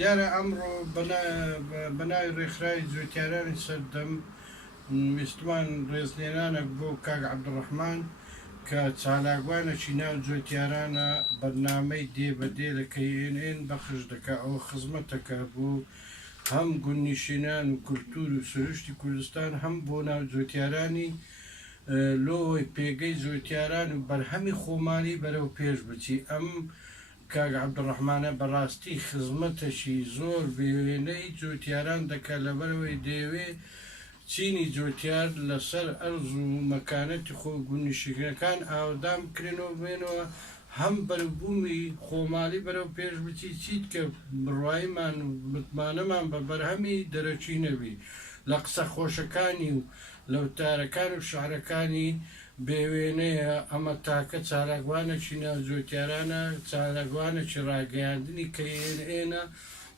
دیارە ئەمڕۆ بەناوی ڕێکخراوی جوتیارانی سەردەم ویستمان ڕێزلێنانە بۆ کاک عەبدوڕەحمان کە چالاکوانێکی ناو جوتیارانە بەرنامەی دێبەدێ لە KNN بەخش دەکا ئەوە خزمەتەکە بۆ هەم گوندنشینان و کولتور و سروشتی کوردستان هەم بۆ ناو جوتیارانی لۆی پێگەی جوتیاران و بەرهەمی خۆمانی بەرەو پێش بچی ئەم کاک عەبدوڕەحمانە بەڕاستی خزمەتەشی زۆر بێوێنەی جوتیاران دەکات لەبەرەوەی دەیەوێ چینی جوتیار لەسەر ئەرز و مەکانەتی خۆ گوندنشینەکان ئاودام بکرێنەوە بێنەوە هەم بەرەوبوومی خۆمالی بەرەو پێش بچی چیت کە بڕواییمان و متمانەمان بە بەرهەمی دەرەچی نەبی لە قسە خۆشەکانی و لەوتارەکان و شعرەکانی بێوێنەیە ئەمە تاکە چالاکوانێکی ناو جوتیارانە چالاکوانێکی ڕاگەیاندنی KNN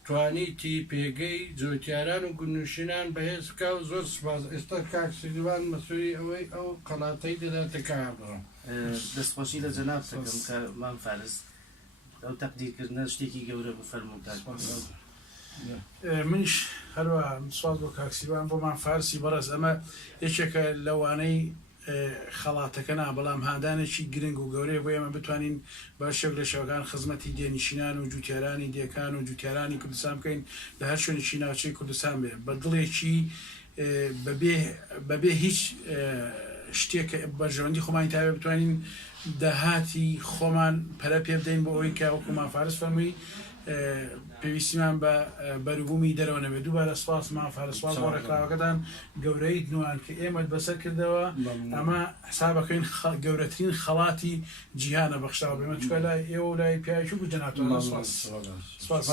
توانیتی پێگەی جوتیاران و گوندنشینان بەهێز بکە و زۆر سوپاس ئێستا کاک سیروان مەسوولی ئەوەی ئەو قەڵاتەی دەداتە کابڕە دەستخۆشی لە جەناب دەکەم کە مام فارس ئەو تەقدیرکردنە شتێکی گەورە بوو فەرموودان منیش هەروە سواز بۆ کاکسیروان بۆ مام فارسی بەڕێز ئەمە یەکێکە لەوانەی خەڵاتەکەنا بەڵام هاندانێکی گرنگ و گەورەیە بۆ ئێمە بتوانین باشێک لە شەوەکان خزمەتی دێنشینان و جوتیارانی دیەکان و جوتیارانی کوردستان بکەین لە هەر شوێنێکی ناوچەی کوردستان بێ بە دڵێکی بەبێ هیچ شتێک بەرژەوەندی خۆمانی تاوێ بتوانین داهاتی خۆمان پەرە پێ بدەین بۆ ئەوەی کە وەکو مام فارس فەرمووی پێویستیمان بە بەروبوومی دەرەوە نەبێت دووبارە سپاس مام فارس سپاس بۆ ڕێکخراوەکەتان گەورەی نوان کە ئێمە بەسەر کردەوە ئەمە حسابەکەین گەورەترین خەڵاتی جیهانە بەخشاوە بێمە چکە لای ئێوە و لای پیاوی بوو جەنابتەوە سپاس